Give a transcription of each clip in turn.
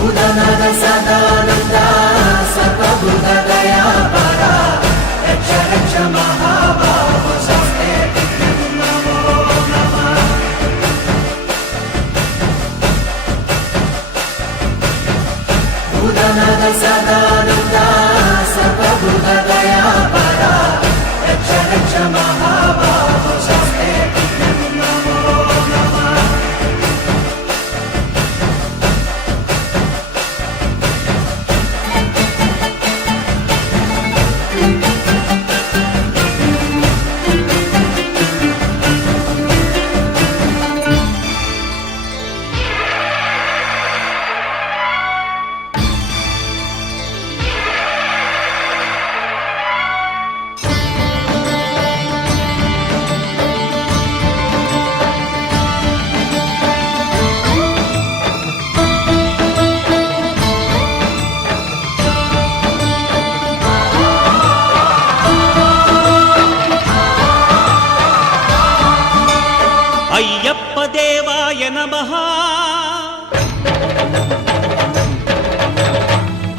భూతనాథ సదానంద సర్వభూత దయాపరా రక్ష రక్ష మహాబాహో స్వస్తే నమో నమః. భూతనాథ సదానంద సర్వభూత దయాపరా రక్ష రక్ష మహాబాహో స్వస్తే నమో నమః. అయ్యప్ప దేవాయ నమః.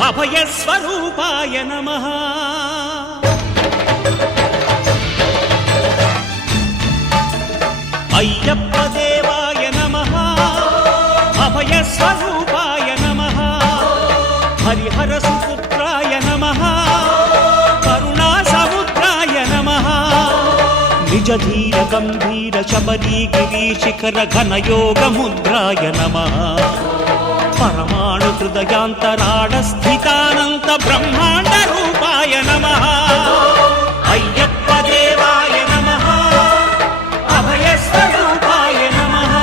అభయస్వరూపాయ నమః. అయ్యప్ప దేవాయ నమః. అభయస్వరూపాయ నమః. హరిహర సుపుత్రాయ నమః. కరుణా సముద్రాయ నమః. నిజ ధీర గంభీర శబరీ గిరీ శిఖర ఘన యోగ ముద్రాయ నమః. పరమాణు హృదయాంతరాళ స్థితానంత బ్రహ్మాండ రూపాయ నమః. అయ్యప్ప దేవాయ నమః. అభయస్వరూపాయ నమః.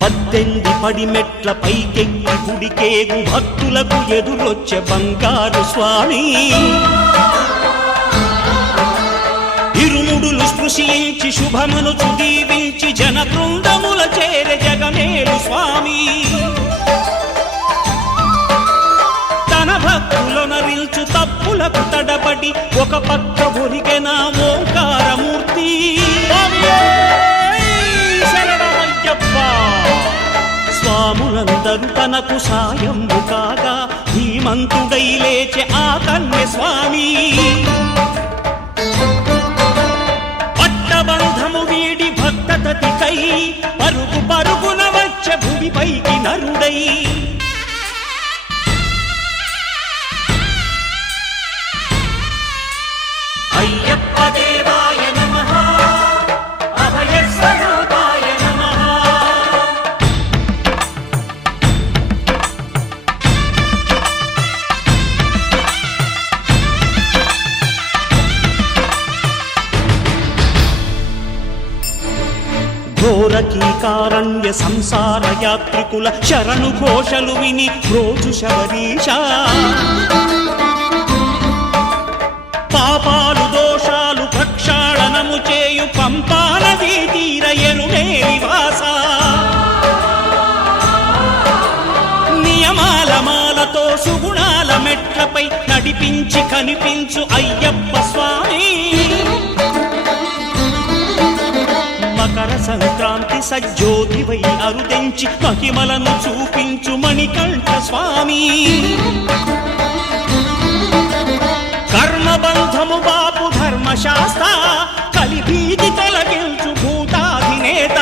పద్దెంది పడిమెట్ల పైకెక్కి గుడికేగు భక్తులకు ఎదురొచ్చే బంగారు స్వామి. ఇరుముడులు స్పృశించి శుభమును చుదీవించి జన బృందముల చేరే జగమేలు స్వామి. తన భక్తులొనరిల్చు తప్పులకు తడబడి ఒక పక్క ఒరిగెన ఓంకారమూర్తి. స్వాములందరూ తనకు సాయము కాగా ధీమంతుడై లేచే ఆ కన్య స్వామి. పట్టబంధము వీడి భక్తతతికై పరుగు పరుగున వచ్చే భూమిపైకి నరుడై. అయ్యప్ప దేవాయ నమః. అభయస్వరూపాయ నమః. ఘోరకీకారణ్య సంసార యాత్రికుల శరణు ఘోషలు విని రోజు శబరీష. పాపాలు దోషాలు ప్రక్షాళనము చేయు పంపా నదీ తీర ఎరుడే నివాస. నియమాల మాలతో సుగుణాల మెట్లపై నడిపించి కనిపించు అయ్యప్ప స్వామి. మకర సంక్రాంతి సజ్జోతివై అరుదెంచి మహిమలను చూపించు మణికంఠ స్వామి. కర్మబంధము బాపు ధర్మశాస్త్ర కలిభీతి తొలగించు భూతాధినేత.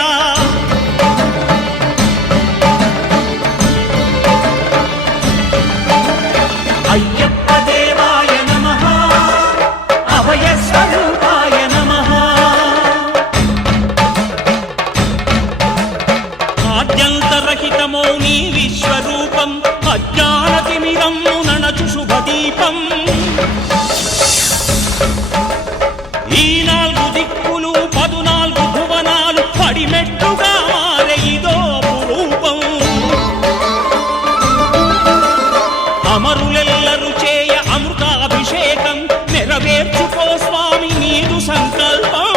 అయ్యప్ప దేవాయ నమః. అభయస్వరూపాయ నమః. ఆద్యంతరహితమో నీ విశ్వరూపం అజ్ఞానతిమిరం నణచు శుభదీపం. ఈ 4 దిక్కులు 14 భువనాలు పడిమెట్టుగా మారే ఇదో రూపం. అమరులెల్లరు చేయ అమృతాభిషేకం నెరవేర్చుకో స్వామి నీదు సంకల్పం.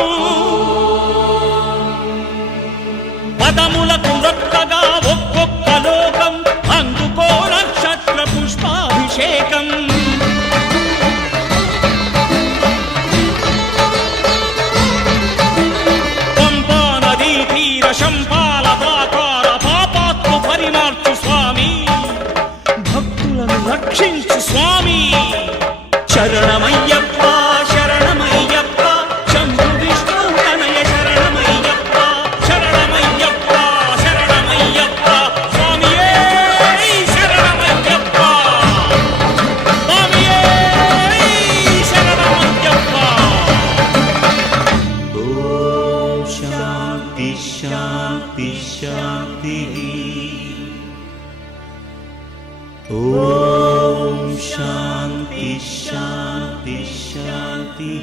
శంపాల ప్రాకార పాపాత్మ పరిమార్చు స్వామి, భక్తులను రక్షించు స్వామి. శరణమయ్యప్ప శరణమయ్యప్ప శంభు విష్ణు తనయ శరణమయ్యప్ప, శరణమయ్యప్ప శరణమయ్యప్ప స్వామియే శరణమయ్యప్ప, స్వామియే శరణమయ్యప్ప. ఓం శాంతి శాంతి శాంతి. ఓం శాంతి శాంతి శాంతి.